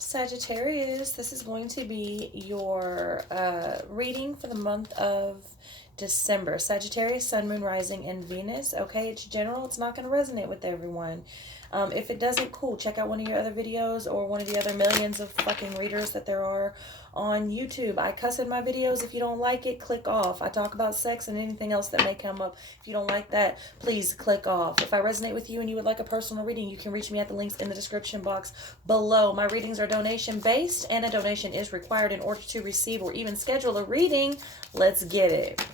Sagittarius, this is going to be your reading for the month of December. Sagittarius, Sun, Moon, Rising, and Venus. Okay, it's general. It's not going to resonate with everyone. If it doesn't, cool. Check out one of your other videos or one of the other millions of fucking readers that there are on YouTube. I cuss in my videos. If you don't like it, click off. I talk about sex and anything else that may come up. If you don't like that, please click off. If I resonate with you and you would like a personal reading, you can reach me at the links in the description box below. My readings are donation based, and a donation is required in order to receive or even schedule a reading. Let's get it.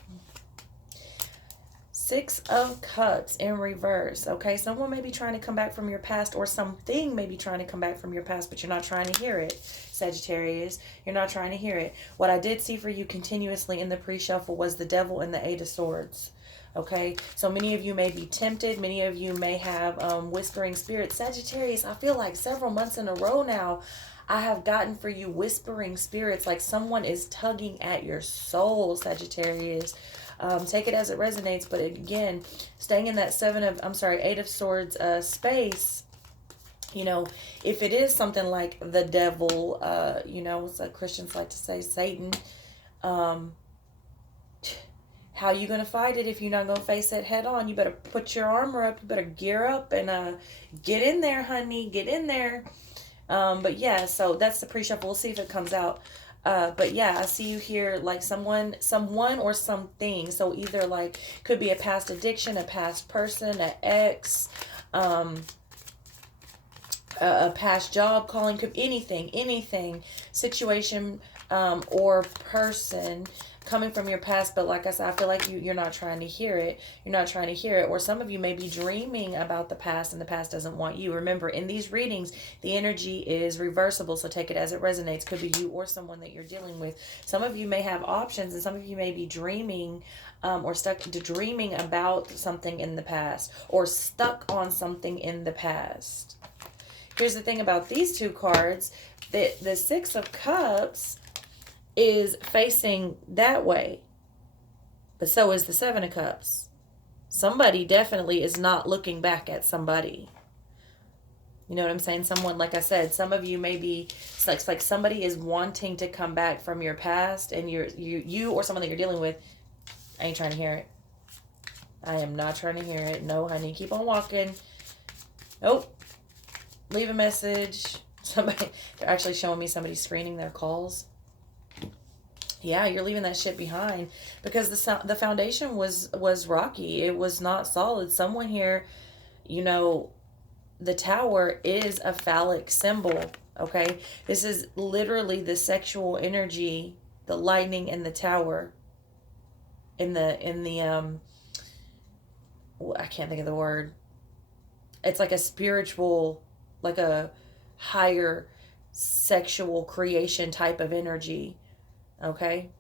Six of Cups in reverse. Okay, someone may be trying to come back from your past, or something may be trying to come back from your past, but you're not trying to hear it, Sagittarius. You're not trying to hear it. What I did see for you continuously in the pre-shuffle was the Devil and the Eight of Swords. Okay, so many of you may be tempted. Many of you may have whispering spirits. Sagittarius, I feel like several months in a row now, I have gotten for you whispering spirits, like someone is tugging at your soul, Sagittarius. Take it as it resonates, but again, staying in that Eight of Swords space, you know, if it is something like the devil, you know, it's like Christians like to say Satan, how you gonna fight it if you're not gonna face it head on? You better put your armor up, you better gear up and get in there, honey, get in there. But yeah, so that's the pre-shuffle. We'll see if it comes out. But yeah, I see you here, like someone or something. So either like could be a past addiction, a past person, an ex, a past job calling, could anything, situation, or person coming from your past. But like I said, I feel like you're not trying to hear it. You're not trying to hear it. Or some of you may be dreaming about the past and the past doesn't want you. Remember, in these readings, the energy is reversible. So take it as it resonates. Could be you or someone that you're dealing with. Some of you may have options, and some of you may be dreaming or stuck to dreaming about something in the past, or stuck on something in the past. Here's the thing about these two cards. The Six of Cups is facing that way, but so is the Seven of Cups. Somebody definitely is not looking back at somebody. You know what I'm saying? Someone, like I said, some of you may be, it's like somebody is wanting to come back from your past, and you or someone that you're dealing with, I ain't trying to hear it. I am not trying to hear it. No, honey, keep on walking. Nope. Leave a message. Somebody, they're actually showing me somebody screening their calls. Yeah, you're leaving that shit behind because the foundation was rocky. It was not solid. Someone here, you know, the tower is a phallic symbol, okay? This is literally the sexual energy, the lightning and the tower in the I can't think of the word. It's like a spiritual, like a higher sexual creation type of energy. Okay,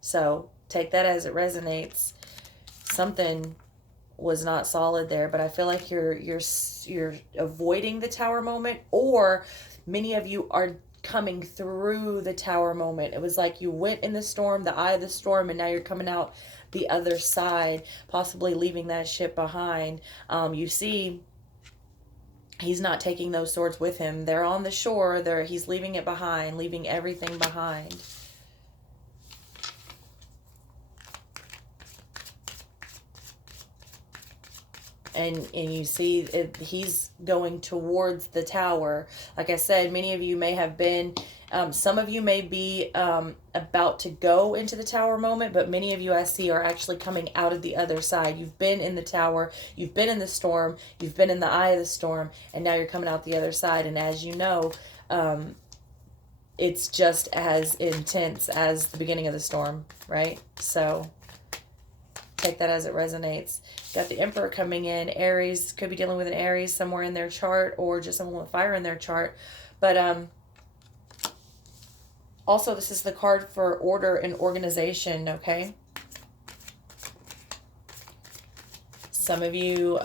so take that as it resonates. Something was not solid there, but I feel like you're avoiding the tower moment, or many of you are coming through the tower moment. It was like you went in the storm, the eye of the storm, and now you're coming out the other side, possibly leaving that ship behind. You see, he's not taking those swords with him. They're on the shore. He's leaving it behind, leaving everything behind. And you see he's going towards the tower. Like I said, many of you may have been, some of you may be about to go into the tower moment, but many of you I see are actually coming out of the other side. You've been in the tower, you've been in the storm, you've been in the eye of the storm, and now you're coming out the other side. And as you know, it's just as intense as the beginning of the storm, right? So take that as it resonates. Got the Emperor coming in. Aries, could be dealing with an Aries somewhere in their chart, or just someone with fire in their chart. But also, this is the card for order and organization, okay? Some of you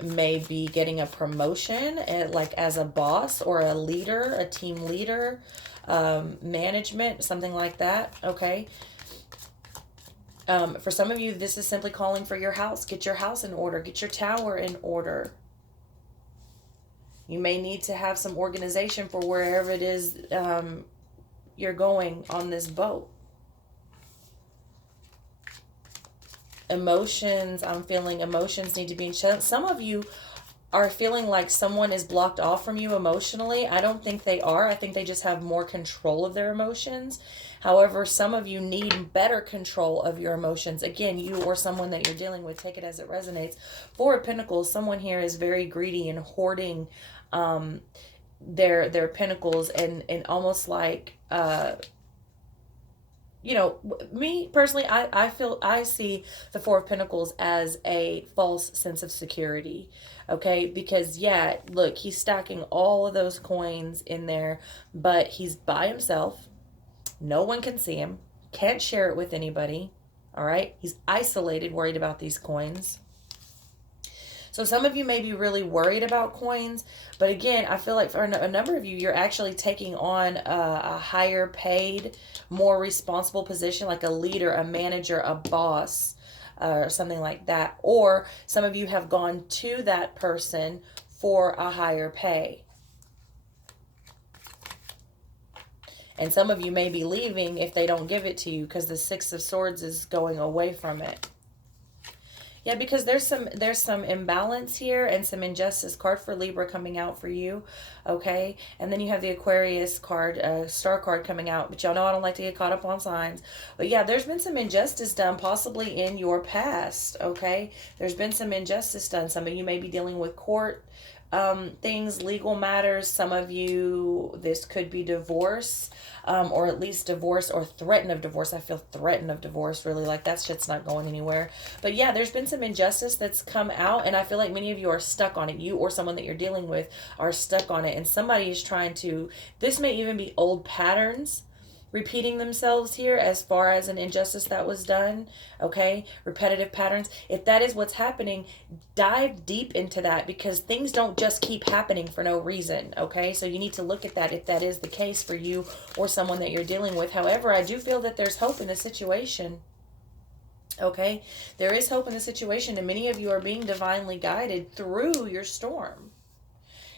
may be getting a promotion, like as a boss or a leader, a team leader, management, something like that, okay? For some of you, this is simply calling for your house. Get your house in order. Get your tower in order. You may need to have some organization for wherever it is you're going on this boat. Emotions, I'm feeling emotions need to be in check. Some of you are feeling like someone is blocked off from you emotionally. I don't think they are. I think they just have more control of their emotions. However, some of you need better control of your emotions. Again, you or someone that you're dealing with, take it as it resonates. Four of Pentacles, someone here is very greedy and hoarding their pentacles, and almost like you know, me personally, I see the Four of Pentacles as a false sense of security. Okay, because yeah, look, he's stacking all of those coins in there, but he's by himself. No one can see him, can't share it with anybody. All right, he's isolated, worried about these coins. So some of you may be really worried about coins, but again, I feel like for a number of you, you're actually taking on a higher paid, more responsible position, like a leader, a manager, a boss, or something like that. Or some of you have gone to that person for a higher pay. And some of you may be leaving if they don't give it to you, because the Six of Swords is going away from it. Yeah, because there's some imbalance here and some injustice. Card for Libra coming out for you, okay? And then you have the Aquarius card, star card coming out. But y'all know I don't like to get caught up on signs. But yeah, there's been some injustice done possibly in your past, okay? There's been some injustice done. Some of you may be dealing with court things, legal matters. Some of you, this could be divorce. Or at least divorce or threaten of divorce. I feel threatened of divorce, really, like that shit's not going anywhere. But yeah, there's been some injustice that's come out, and I feel like many of you are stuck on it. You or someone that you're dealing with are stuck on it, and somebody is trying to, this may even be old patterns repeating themselves here as far as an injustice that was done, okay? Repetitive patterns. If that is what's happening, dive deep into that, because things don't just keep happening for no reason, okay? So you need to look at that if that is the case for you or someone that you're dealing with. However, I do feel that there's hope in the situation, okay? There is hope in the situation, and many of you are being divinely guided through your storm.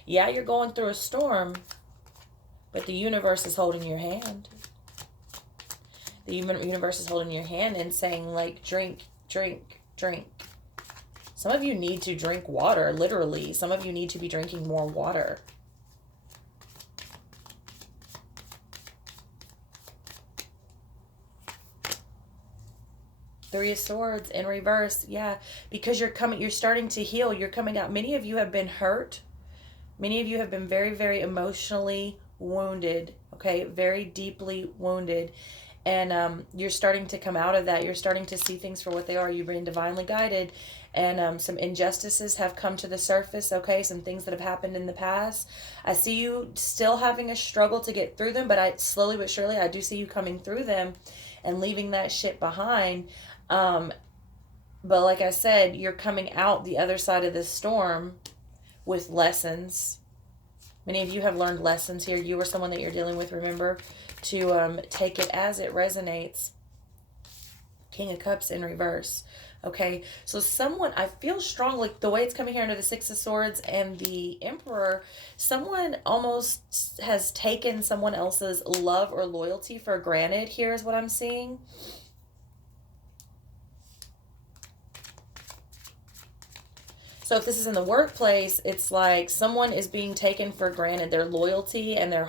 Yeah, you're going through a storm, but the universe is holding your hand. The universe is holding your hand and saying, like, drink, drink, drink. Some of you need to drink water, literally. Some of you need to be drinking more water. Three of Swords in reverse. Yeah, because you're starting to heal. You're coming out. Many of you have been hurt. Many of you have been very, very emotionally wounded. Okay, very deeply wounded. And you're starting to come out of that. You're starting to see things for what they are. You've been divinely guided. And some injustices have come to the surface, okay? Some things that have happened in the past. I see you still having a struggle to get through them, but slowly but surely, I do see you coming through them and leaving that shit behind. But like I said, you're coming out the other side of this storm with lessons. Many of you have learned lessons here. You or someone that you're dealing with, remember to take it as it resonates. King of Cups in reverse. Okay, so someone, I feel strongly, the way it's coming here under the Six of Swords and the Emperor, someone almost has taken someone else's love or loyalty for granted. Here is what I'm seeing. So if this is in the workplace, it's like someone is being taken for granted. Their loyalty and their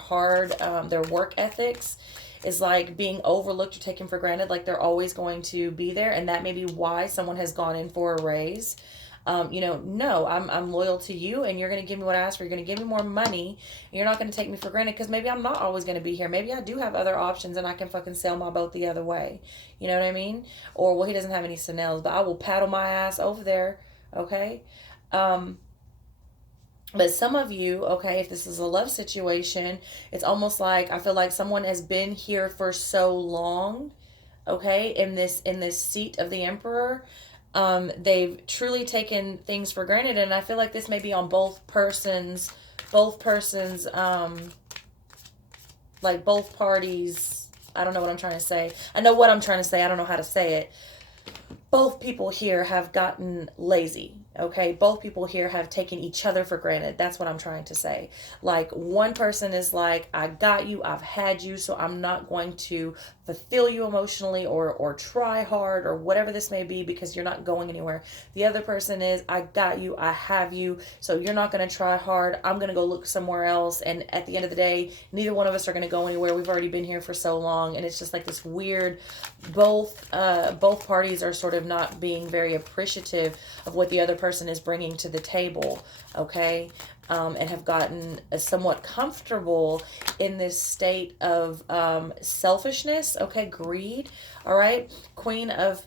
work ethics is like being overlooked or taken for granted. Like they're always going to be there. And that may be why someone has gone in for a raise. No, I'm loyal to you, and you're going to give me what I asked for. You're going to give me more money. And you're not going to take me for granted, because maybe I'm not always going to be here. Maybe I do have other options and I can fucking sail my boat the other way. You know what I mean? Or, well, he doesn't have any Sanels, but I will paddle my ass over there. Okay? But some of you, okay, if this is a love situation, it's almost like I feel like someone has been here for so long, okay, in this seat of the Emperor. They've truly taken things for granted, and I feel like this may be on both persons, like both parties. I don't know what I'm trying to say. I know what I'm trying to say. I don't know how to say it. Both people here have gotten lazy, Okay, both people here have taken each other for granted. That's what I'm trying to say. Like, one person is like, I got you, I've had you, so I'm not going to fulfill you emotionally or try hard or whatever this may be, because you're not going anywhere. The other person is, I got you, I have you, so you're not going to try hard. I'm going to go look somewhere else. And at the end of the day, neither one of us are going to go anywhere. We've already been here for so long, and it's just like this weird, both parties are sort of not being very appreciative of what the other person is bringing to the table. Okay. And have gotten somewhat comfortable in this state of selfishness, okay, greed, all right? Queen of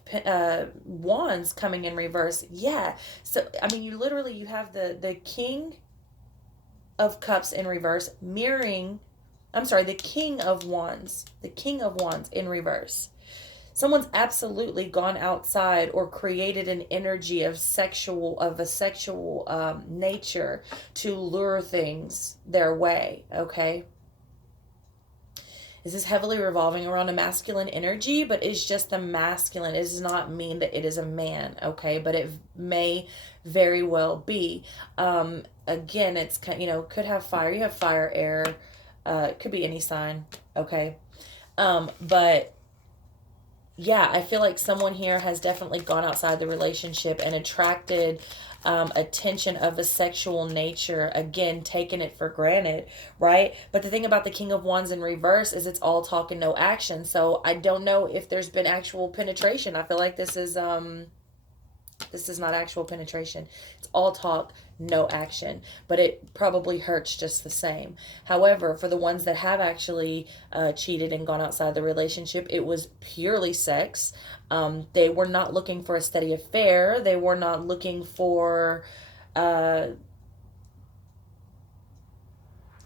Wands coming in reverse. Yeah. So, I mean, you have the King of Cups in reverse mirroring, I'm sorry, the King of Wands in reverse. Someone's absolutely gone outside or created an energy of a sexual nature to lure things their way. Okay. This is heavily revolving around a masculine energy, but it's just the masculine. It does not mean that it is a man. Okay. But it may very well be. Again, it's, could have fire. You have fire, air, it could be any sign. Okay. But yeah, I feel like someone here has definitely gone outside the relationship and attracted attention of a sexual nature. Again, taking it for granted, right? But the thing about the King of Wands in reverse is it's all talk and no action. So I don't know if there's been actual penetration. I feel like this is not actual penetration. It's all talk, no action, but it probably hurts just the same. However, for the ones that have actually cheated and gone outside the relationship, it was purely sex. They were not looking for a steady affair. They were not looking for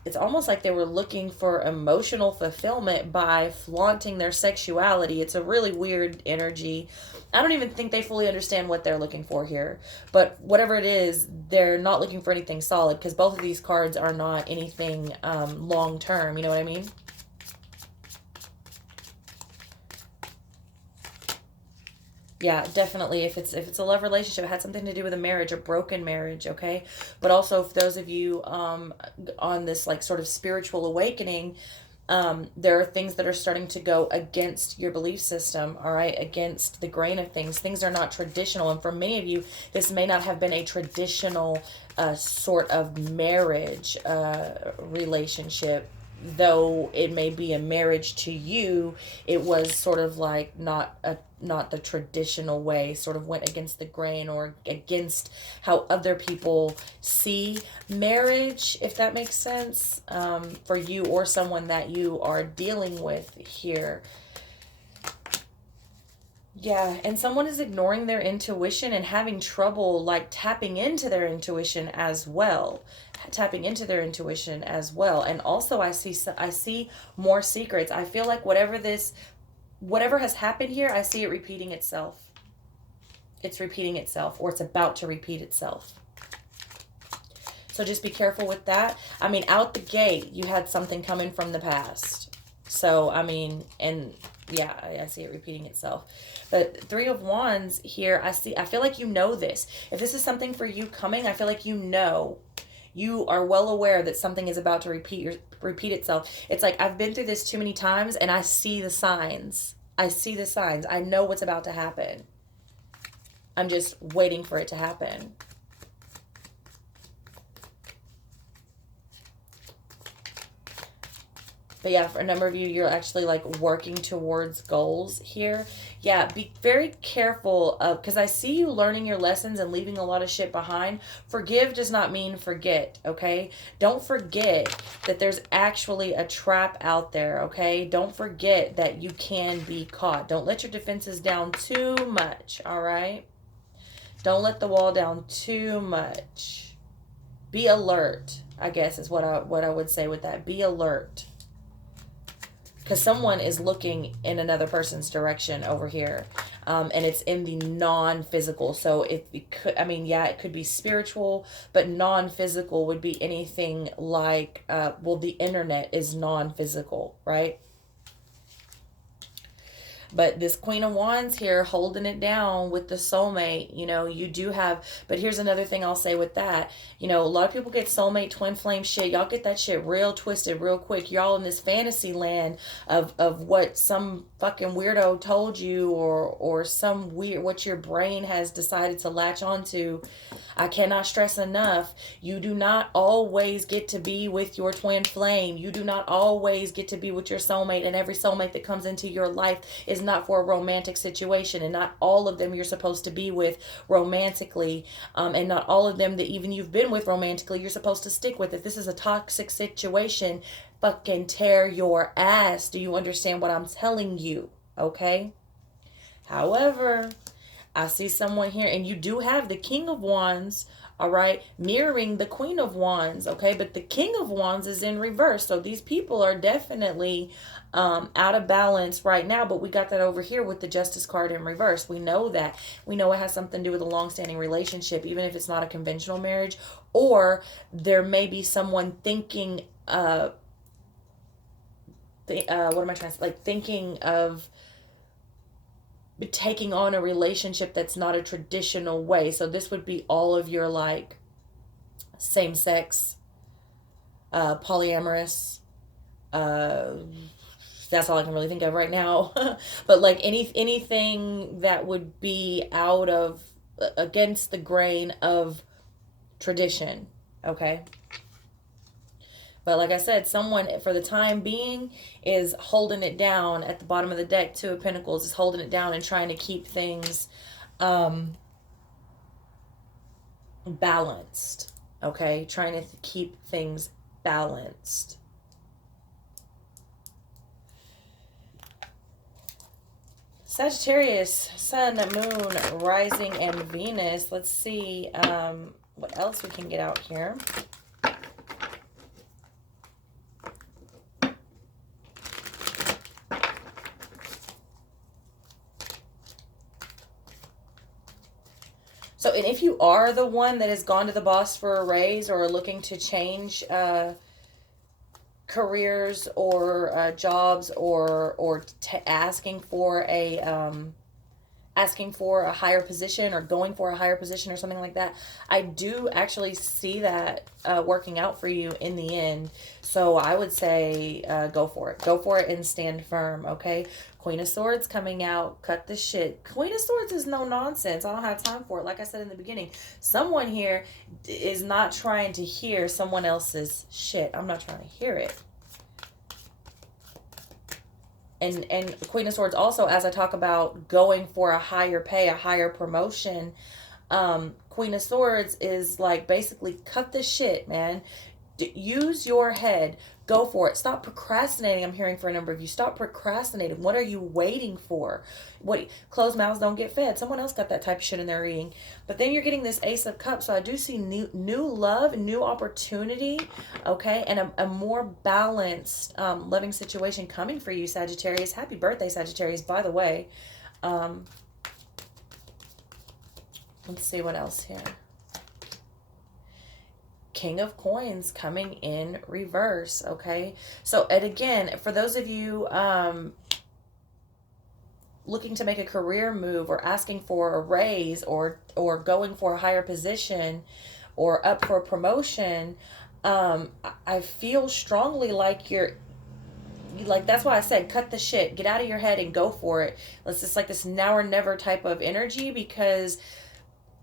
it's almost like they were looking for emotional fulfillment by flaunting their sexuality. It's a really weird energy. I don't even think they fully understand what they're looking for here. But whatever it is, they're not looking for anything solid, because both of these cards are not anything long term. You know what I mean? Yeah, definitely. If it's a love relationship, it had something to do with a marriage, a broken marriage, okay? But also, for those of you on this like sort of spiritual awakening, there are things that are starting to go against your belief system, all right? Against the grain of things. Things are not traditional. And for many of you, this may not have been a traditional sort of marriage relationship. Though it may be a marriage to you, it was sort of like not the traditional way, sort of went against the grain or against how other people see marriage, if that makes sense, for you or someone that you are dealing with here. Yeah, and someone is ignoring their intuition and having trouble like tapping into their intuition as well. And also I see more secrets. I feel like whatever has happened here, I see it repeating itself. It's repeating itself, or it's about to repeat itself. So just be careful with that. I mean, out the gate, you had something coming from the past. So, I mean, and yeah, I see it repeating itself. But Three of Wands here, I feel like you know this. If this is something for you coming, I feel like you are well aware that something is about to repeat itself. It's like, I've been through this too many times and I see the signs. I know what's about to happen. I'm just waiting for it to happen. But yeah, for a number of you, you're actually like working towards goals here. Yeah, be very careful because I see you learning your lessons and leaving a lot of shit behind. Forgive does not mean forget, okay? Don't forget that there's actually a trap out there, okay? Don't forget that you can be caught. Don't let your defenses down too much, all right? Don't let the wall down too much. Be alert, I guess is what I would say with that. Be alert. Because someone is looking in another person's direction over here. And it's in the non-physical. So it could, I mean, yeah, it could be spiritual, but non-physical would be anything like, well, the internet is non-physical, right? But this Queen of Wands here holding it down with the soulmate, you know, you do have, but here's another thing I'll say with that. You know, a lot of people get soulmate, twin flame shit. Y'all get that shit real twisted real quick. Y'all in this fantasy land of what some fucking weirdo told you, or some weird, what your brain has decided to latch onto. I cannot stress enough, you do not always get to be with your twin flame. You do not always get to be with your soulmate, and every soulmate that comes into your life is not for a romantic situation, and not all of them you're supposed to be with romantically, and not all of them that even you've been with romantically you're supposed to stick with. If this is a toxic situation, fucking tear your ass. Do you understand what I'm telling you? Okay? However, I see someone here, and you do have the King of Wands, all right, mirroring the Queen of Wands, okay? But the King of Wands is in reverse. So these people are definitely out of balance right now, but we got that over here with the Justice card in reverse. We know that. We know it has something to do with a long-standing relationship, even if it's not a conventional marriage, or there may be someone thinking, what am I trying to say? Like thinking of taking on a relationship that's not a traditional way. So this would be all of your like same sex, polyamorous, that's all I can really think of right now. But like anything that would be out of, against the grain of tradition. Okay. But like I said, someone for the time being is holding it down at the bottom of the deck. Two of Pentacles is holding it down and trying to keep things balanced. Okay? Trying to keep things balanced. Sagittarius, Sun, Moon, Rising, and Venus. Let's see what else we can get out here. So, and if you are the one that has gone to the boss for a raise or looking to change careers or jobs, or asking for a higher position, or going for a higher position or something like that, I do actually see that working out for you in the end. So I would say go for it. Go for it and stand firm, okay? Queen of Swords coming out. Cut the shit. Queen of Swords is no nonsense. I don't have time for it. Like I said in the beginning, someone here is not trying to hear someone else's shit. I'm not trying to hear it. And Queen of Swords also, as I talk about going for a higher pay, a higher promotion, Queen of Swords is like basically cut the shit, man. Use your head. Go for it. Stop procrastinating. I'm hearing for a number of you. Stop procrastinating. What are you waiting for? What, closed mouths don't get fed. Someone else got that type of shit in their reading. But then you're getting this Ace of Cups. So I do see new love, new opportunity, okay, and a more balanced, loving situation coming for you, Sagittarius. Happy birthday, Sagittarius, by the way. Let's see what else here. King of Coins coming in reverse, okay? So, and again, for those of you looking to make a career move, or asking for a raise, or going for a higher position, or up for a promotion, I feel strongly like that's why I said cut the shit, get out of your head and go for it. It's just like this now or never type of energy, because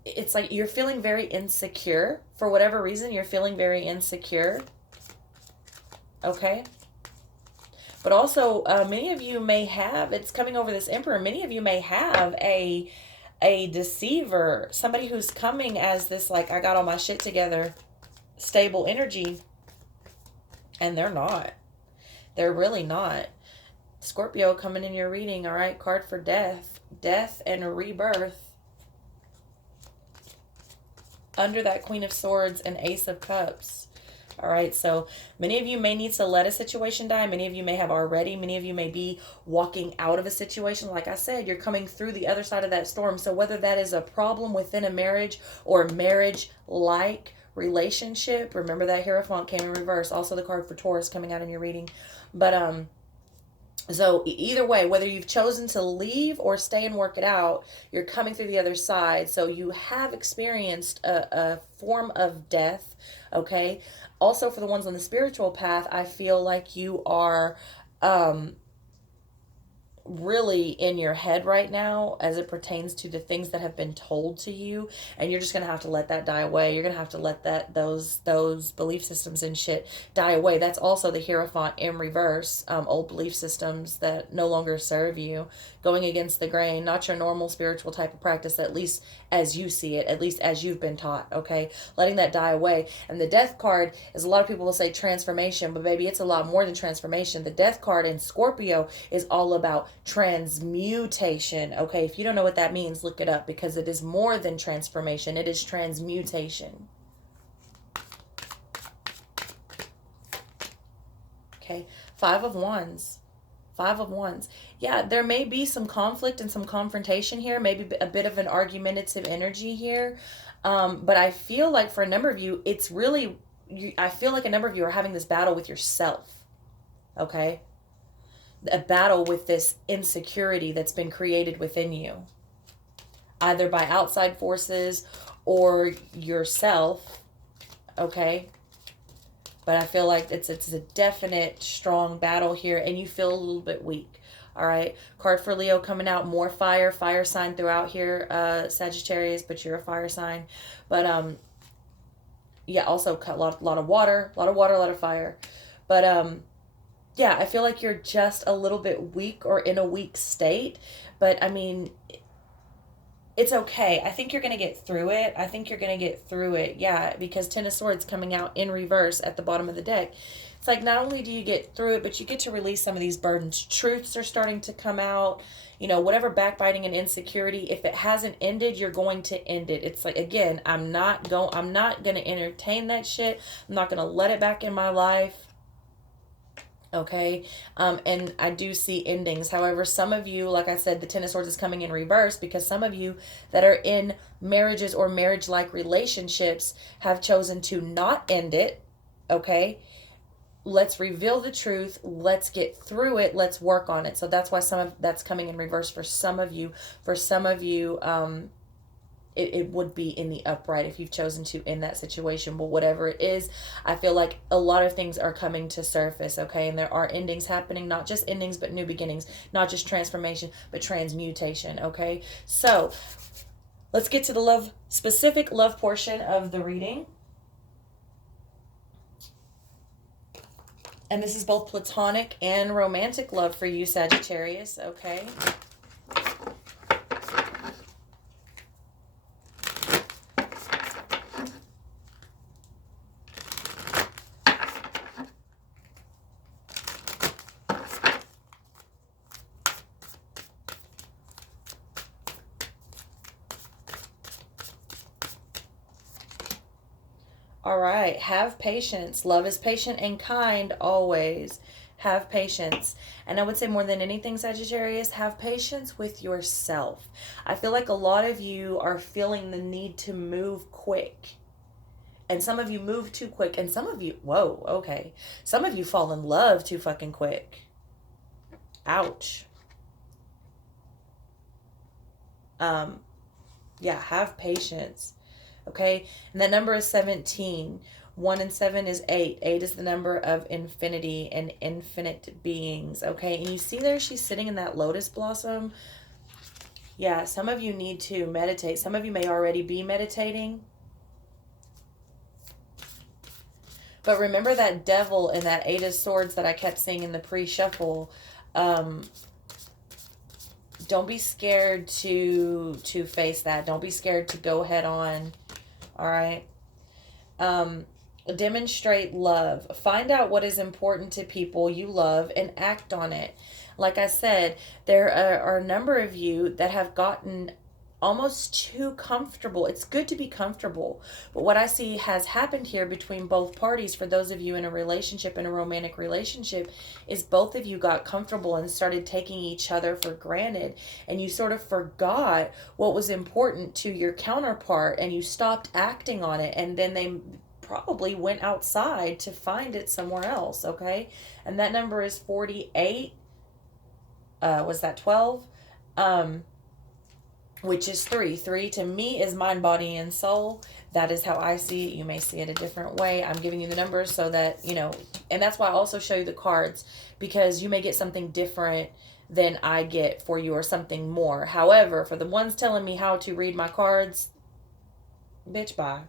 it's like you're feeling very insecure. For whatever reason, you're feeling very insecure. Okay? But also, many of you may have, it's coming over this Emperor, many of you may have a deceiver. Somebody who's coming as this, like, I got all my shit together, stable energy. And they're not. They're really not. Scorpio coming in your reading, all right? Card for death. Death and rebirth. Under that Queen of Swords and Ace of Cups. All right, so many of you may need to let a situation die. Many of you may have already. Many of you may be walking out of a situation. Like I said, you're coming through the other side of that storm. So whether that is a problem within a marriage or marriage-like relationship, remember that Hierophant came in reverse. Also the card for Taurus coming out in your reading. But So either way, whether you've chosen to leave or stay and work it out, you're coming through the other side. So you have experienced a form of death, okay? Also, for the ones on the spiritual path, I feel like you are um, really in your head right now as it pertains to the things that have been told to you, and you're just gonna have to let that die away. You're gonna have to let that those belief systems and shit die away. That's also the Hierophant in reverse. Old belief systems that no longer serve you, going against the grain, not your normal spiritual type of practice, at least as you see it, at least as you've been taught. Okay, letting that die away. And the death card is, a lot of people will say transformation, but baby, it's a lot more than transformation. The death card in Scorpio is all about transmutation. Okay, if you don't know what that means, look it up, because it is more than transformation, it is transmutation. Okay, Five of Wands. Five of Wands. Yeah, there may be some conflict and some confrontation here, maybe a bit of an argumentative energy here. But I feel like for a number of you, it's really, I feel like a number of you are having this battle with yourself. Okay? A battle with this insecurity that's been created within you, either by outside forces or yourself. Okay? But I feel like it's a definite strong battle here, and you feel a little bit weak. All right. Card for Leo coming out, more fire sign throughout here, Sagittarius, but you're a fire sign. But yeah, also a lot of water, a lot of fire. But yeah, I feel like you're just a little bit weak or in a weak state. But I mean, it's okay. I think you're going to get through it. I think you're going to get through it. Yeah, because Ten of Swords coming out in reverse at the bottom of the deck. It's like, not only do you get through it, but you get to release some of these burdens. Truths are starting to come out. You know, whatever backbiting and insecurity, if it hasn't ended, you're going to end it. It's like, again, I'm not going to entertain that shit. I'm not going to let it back in my life. Okay. And I do see endings. However, some of you, like I said, the Ten of Swords is coming in reverse, because some of you that are in marriages or marriage-like relationships have chosen to not end it. Okay. Let's reveal the truth. Let's get through it. Let's work on it. So that's why some of that's coming in reverse for some of you. For some of you, it would be in the upright if you've chosen to in that situation. But whatever it is, I feel like a lot of things are coming to surface, okay? And there are endings happening, not just endings, but new beginnings, not just transformation, but transmutation, okay? So let's get to the specific love portion of the reading. And this is both platonic and romantic love for you, Sagittarius, okay? All right, have patience. Love is patient and kind always. Have patience. And I would say more than anything, Sagittarius, have patience with yourself. I feel like a lot of you are feeling the need to move quick. And some of you move too quick. And some of you, whoa, okay. Some of you fall in love too fucking quick. Ouch. Yeah, have patience. Okay, and that number is 17. 1 and 7 is 8. 8 is the number of infinity and infinite beings. Okay, and you see there, she's sitting in that lotus blossom. Yeah, some of you need to meditate. Some of you may already be meditating. But remember that devil and that 8 of swords that I kept seeing in the pre-shuffle. Don't be scared to face that. Don't be scared to go head on. All right. Demonstrate love. Find out what is important to people you love and act on it. Like I said, there are a number of you that have gotten almost too comfortable. It's good to be comfortable. But what I see has happened here between both parties, for those of you in a relationship, in a romantic relationship, is both of you got comfortable and started taking each other for granted. And you sort of forgot what was important to your counterpart, and you stopped acting on it. And then they probably went outside to find it somewhere else, okay? And that number is 48. was that 12? Which is 3. 3 to me is mind, body, and soul. That is how I see it. You may see it a different way. I'm giving you the numbers so that, you know, and that's why I also show you the cards, because you may get something different than I get for you, or something more. However, for the ones telling me how to read my cards, bitch, bye.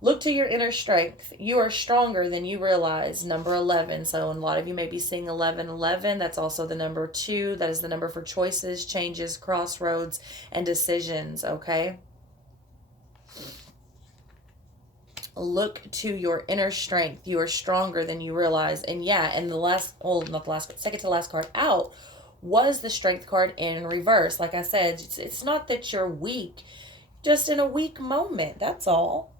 Look to your inner strength. You are stronger than you realize. Number 11. So a lot of you may be seeing 1111. That's also the number 2. That is the number for choices, changes, crossroads, and decisions, okay? Look to your inner strength. You are stronger than you realize. And yeah, and the last, well, not the last, second to last card out was the strength card in reverse. Like I said, it's not that you're weak, just in a weak moment. That's all.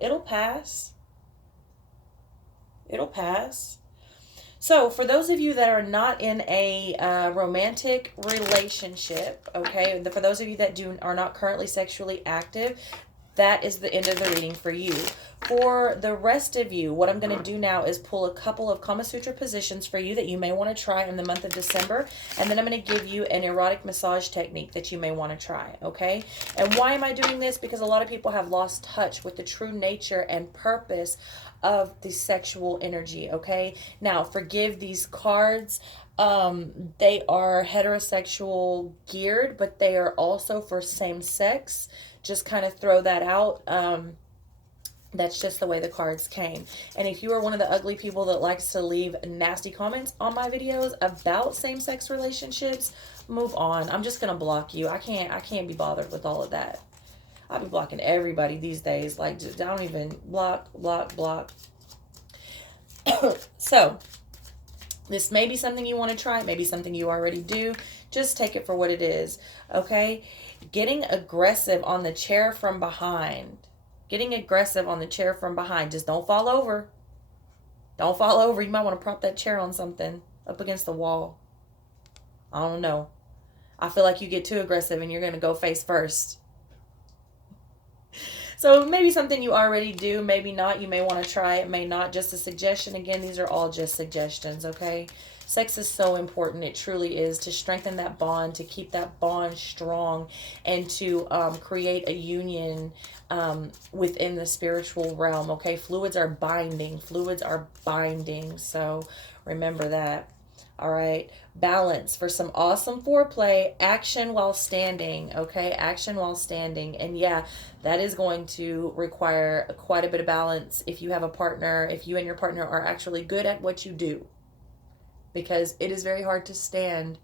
It'll pass. It'll pass. So for those of you that are not in a romantic relationship, okay, for those of you that are not currently sexually active, that is the end of the reading for you. For the rest of you, what I'm going to do now is pull a couple of Kama Sutra positions for you that you may want to try in the month of December. And then I'm going to give you an erotic massage technique that you may want to try, okay? And why am I doing this? Because a lot of people have lost touch with the true nature and purpose of the sexual energy, okay? Now, forgive these cards. They are heterosexual geared, but they are also for same sex. Just kind of throw that out. That's just the way the cards came. And if you are one of the ugly people that likes to leave nasty comments on my videos about same-sex relationships, move on. I'm just gonna block you. I can't be bothered with all of that. I'll be blocking everybody these days. Like, just, I don't even block. So this may be something you want to try, maybe something you already do. Just take it for what it is, okay? Getting aggressive on the chair from behind. Getting aggressive on the chair from behind. Just don't fall over. Don't fall over. You might want to prop that chair on something up against the wall. I don't know. I feel like you get too aggressive and you're going to go face first. So maybe something you already do, maybe not. You may want to try it, may not. Just a suggestion. Again, these are all just suggestions, okay? Sex is so important. It truly is, to strengthen that bond, to keep that bond strong, and to create a union within the spiritual realm, okay? Fluids are binding. Fluids are binding. So remember that. All right. Balance for some awesome foreplay. Action while standing, okay? Action while standing. And yeah, that is going to require quite a bit of balance if you have a partner, if you and your partner are actually good at what you do. Because it is very hard to stand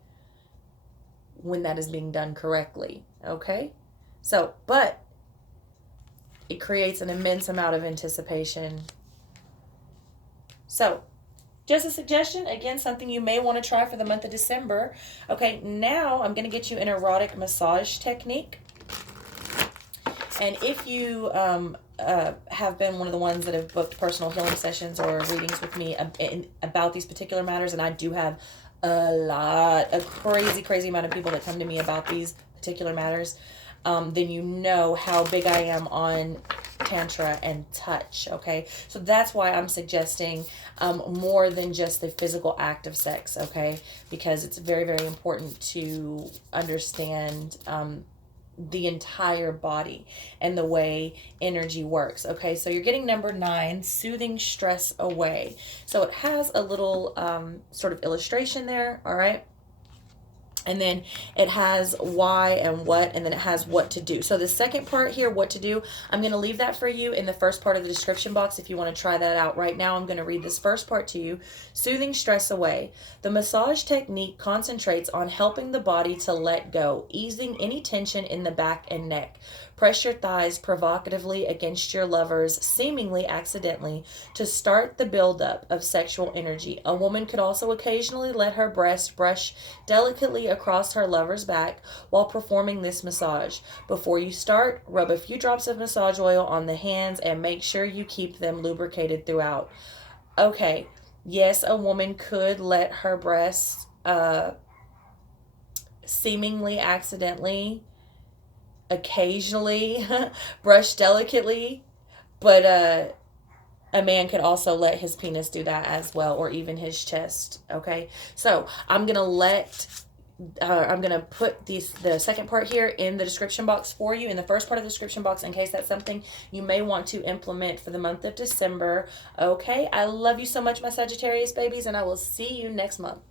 when that is being done correctly, okay? So, but it creates an immense amount of anticipation. So, just a suggestion, again, something you may want to try for the month of December. Okay, now I'm going to get you an erotic massage technique. And if you have been one of the ones that have booked personal healing sessions or readings with me about these particular matters, and I do have a crazy amount of people that come to me about these particular matters, then you know how big I am on tantra and touch, okay? So that's why I'm suggesting more than just the physical act of sex, okay? Because it's very important to understand the entire body and the way energy works, okay? So you're getting number 9, soothing stress away. So it has a little sort of illustration there, all right? And then it has why and what, and then it has what to do. So the second part here, what to do, I'm going to leave that for you in the first part of the description box if you want to try that out. Right now, I'm going to read this first part to you. Soothing stress away. The massage technique concentrates on helping the body to let go, easing any tension in the back and neck. Press your thighs provocatively against your lovers, seemingly accidentally, to start the buildup of sexual energy. A woman could also occasionally let her breast brush delicately across her lover's back while performing this massage. Before you start, rub a few drops of massage oil on the hands and make sure you keep them lubricated throughout. Okay, yes, a woman could let her breasts seemingly accidentally, occasionally brush delicately, but a man could also let his penis do that as well, or even his chest. Okay, so I'm gonna put the second part here in the description box for you, in the first part of the description box, in case that's something you may want to implement for the month of December. Okay, I love you so much, my Sagittarius babies, and I will see you next month.